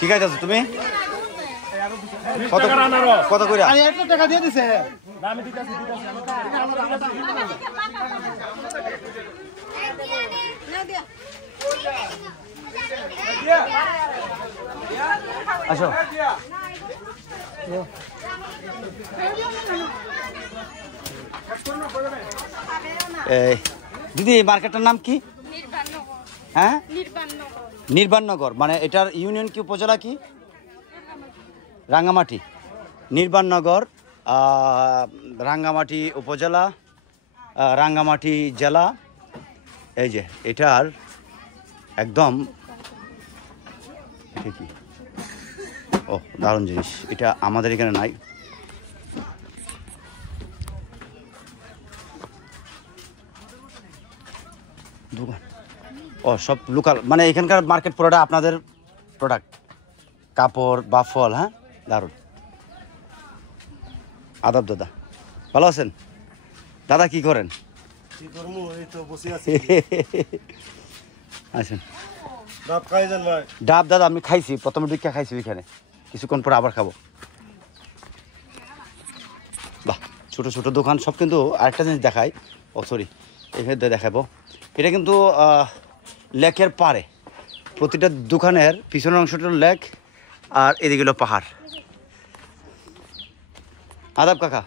ঠিক আছে তুমি কত করে টাকা দিয়ে দিছে আসো দিদি মার্কেটের নাম কি? হ্যাঁ, নির্বাণনগর। মানে এটার ইউনিয়ন কি, উপজেলা কি? রাঙ্গামাটি। নির্বাণনগর, রাঙ্গামাটি উপজেলা, রাঙ্গামাটি জেলা। এই যে এটার একদম ঠিকই। ও দারুণ জিনিস, এটা আমাদের এখানে নাই। দোকান ও সব লোকাল, মানে এখানকার মার্কেট পুরোটা আপনাদের প্রোডাক্ট, কাপড় বা ফল। হ্যাঁ, দারুণ। আদাব দাদা, ভালো আছেন? দাদা কি করেন? আছেন ডাব? দাদা আমি খাইছি, প্রথমে ডিক্কা খাইছি ওইখানে, কিছুক্ষণ পরে আবার খাবো। বাহ, ছোটো ছোটো দোকান সব। কিন্তু আরেকটা জিনিস দেখাই, ও সরি, এখানে দেখাবো। এটা কিন্তু লেকের পাড়ে, প্রতিটা দোকানের পিছনের অংশটা লেক, আর এদিকে হলো পাহাড়। আদাব কাকা,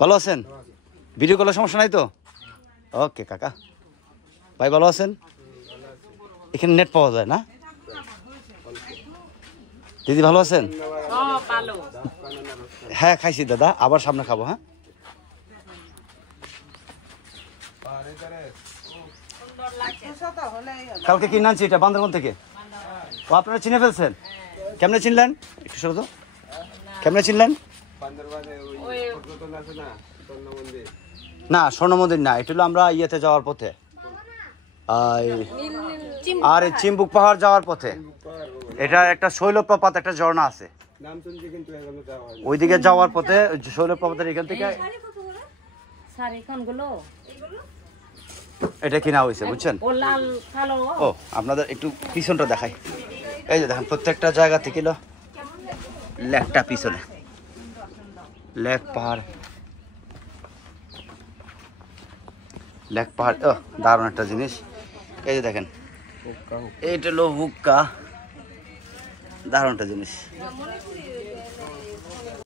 ভালো আছেন? ভিডিও কলের সমস্যা নাই তো? ওকে কাকা, ভাই ভালো আছেন? এখানে নেট পাওয়া যায় না? দিদি ভালো আছেন? হ্যাঁ খাইছি দাদা, আবার সামনে খাবো। হ্যাঁ, কালকে কিনে আনছি এটা বান্দরবন থেকে। ও আপনারা চিনে ফেলছেন? কেমনে চিনলেন? একটু শুধু কেমনে চিনলেন? না, স্বর্ণ মন্দির না, এটা হলো আমরা ইয়েতে যাওয়ার পথে, আর চিম্বুক পাহাড় যাওয়ার পথে। এটা একটা শৈলপ্রপাত, একটা ঝর্ণা আছে ওইদিকে যাওয়ার পথে। শৈলপ্রপাতের এখান থেকে এটা কিনা হয়েছে, বুঝছেন? ও আপনাদের একটু পিছনটা দেখাই। এই যে দেখেন, প্রত্যেকটা জায়গা থেকে লেকটা পিছনে, লেক পাহাড়, লেক পাহাড়। ও দারুণ একটা জিনিস। এই যে দেখেন, এইটা হলো হুক্কা, দারুণ একটা জিনিস।